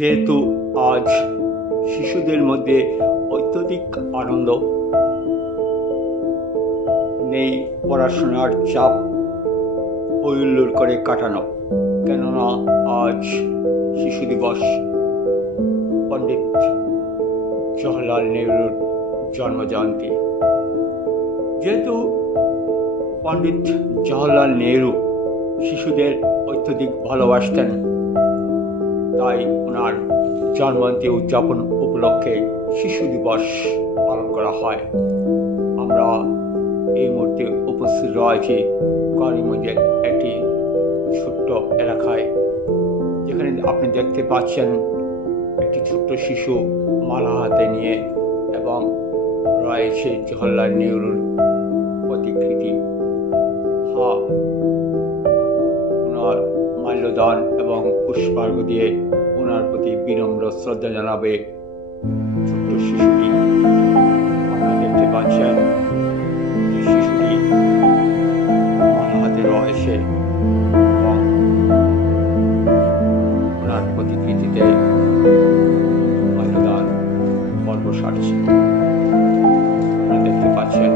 যেহেতু আজ শিশুদের মধ্যে অত্যধিক আনন্দ, নেই পড়াশোনার চাপ হৈহুল্লোড় করে কাটানো, কেননা আজ শিশু দিবস, পণ্ডিত জওহরলাল নেহরুর জন্মজয়ন্তী। যেহেতু পণ্ডিত জওহরলাল নেহরু শিশুদের অত্যধিক ভালোবাসতেন, তাই ওনার জন্মজয়ন্তী উদযাপন উপলক্ষে শিশু দিবস পালন করা হয়। আমরা এই মুহূর্তে উপস্থিত রয়েছি করিমগঞ্জের একটি ছোট্ট এলাকায়, যেখানে আপনি দেখতে পাচ্ছেন একটি ছোট্ট শিশু মালা হাতে নিয়ে, এবং রয়েছে জওহরলাল নেহরুর প্রতিকৃতি। ওনার মাল্যদান এবং পুষ্পার্ঘ দিয়ে ওনার প্রতি বিনম্র শ্রদ্ধা জানাবে ছোট্ট শিশুটি। আপনারা দেখতে পাচ্ছেন যে শিশুটি মালা হাতে রয়েছে এবং ওনার প্রতিকৃতিতে মাল্যদান পর্ব সারছে। আপনারা দেখতে পাচ্ছেন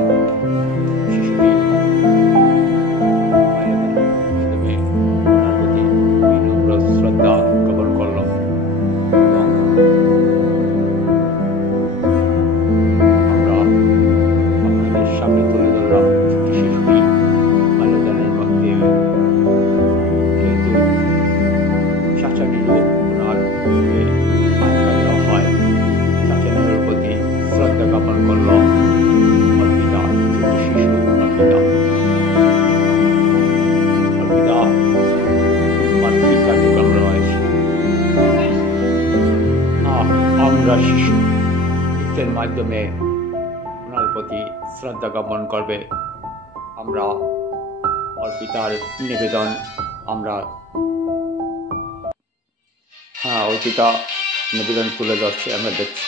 শিশুটি শ্রদ্ধা জ্ঞাপন করল এবং আমরা আপনাদের সামনে তুলে ধরলাম ছোট্ট শিশুটি মাল্যদানের মধ্যে। যেহেতু চাচা নেহরু ওনার আখ্যা দেওয়া হয়, চাচা নেহরুর প্রতি শ্রদ্ধা জ্ঞাপন করল অর্পিতা, ছোট্ট শিশু অর্পিতা। অর্পিতা কি কার্যক্রম রয়েছে? আমরা শিশু নৃত্যের মাধ্যমে ওনার প্রতি শ্রদ্ধা জ্ঞাপন করবে। আমরা অর্পিতার নিবেদন অর্পিতা নিবেদন তুলে যাচ্ছে, আমরা দেখছি।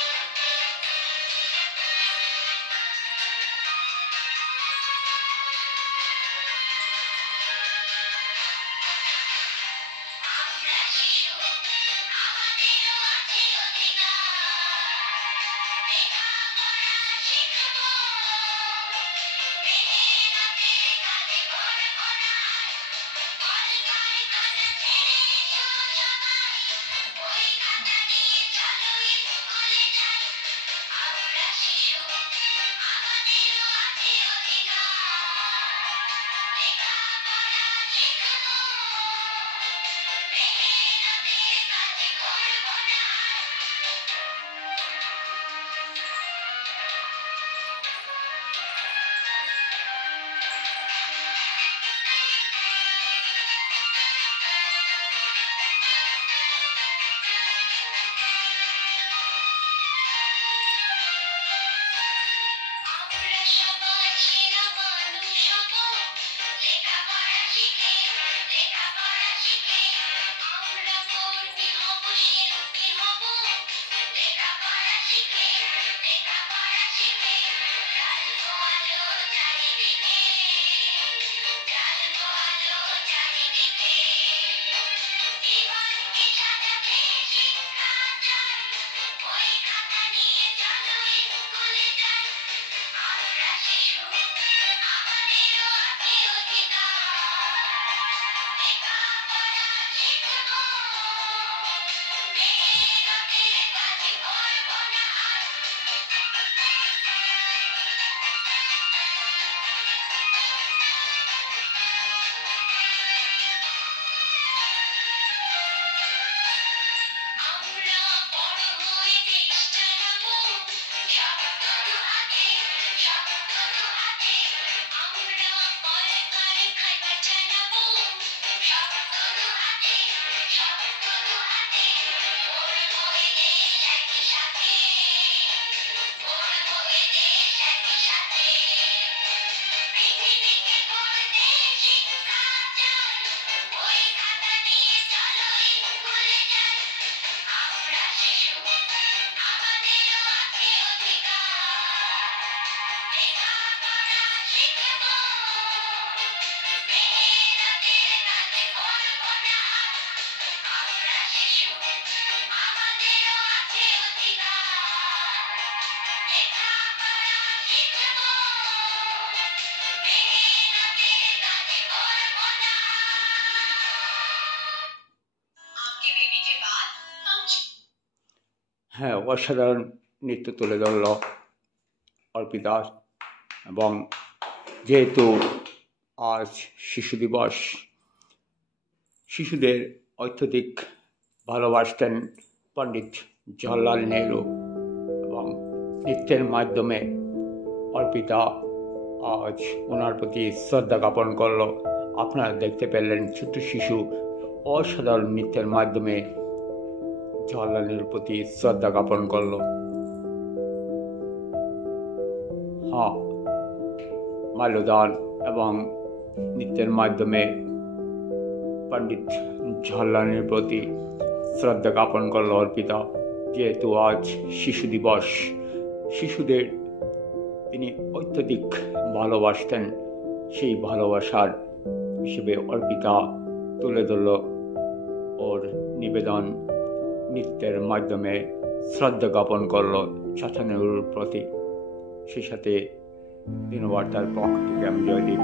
হ্যাঁ, অসাধারণ নৃত্য তুলে ধরল অর্পিতা। এবং যেহেতু আজ শিশু দিবস, শিশুদের অত্যধিক ভালোবাসতেন পণ্ডিত জওহরলাল নেহরু, এবং নৃত্যের মাধ্যমে অর্পিতা আজ ওনার প্রতি শ্রদ্ধা জ্ঞাপন করল। আপনারা দেখতে পেলেন ছোট্ট শিশু অসাধারণ নৃত্যের মাধ্যমে জওহরলাল নেহরুর প্রতি শ্রদ্ধা জ্ঞাপন করল। হ্যাঁ, মাল্যদান এবং নৃত্যের মাধ্যমে পণ্ডিত জওহরলাল নেহরুর প্রতি শ্রদ্ধা জ্ঞাপন করল অর্পিতা। যেহেতু আজ শিশু দিবস, শিশুদের তিনি অত্যধিক ভালোবাসতেন, সেই ভালোবাসার হিসেবে অর্পিতা তুলে ধরল ওর নিবেদন, নৃত্যের মাধ্যমে শ্রদ্ধা জ্ঞাপন করল চাচা নেহরুর প্রতি। সেই সাথে দিনবার্তার পক্ষ থেকে আমি জয়দীপ।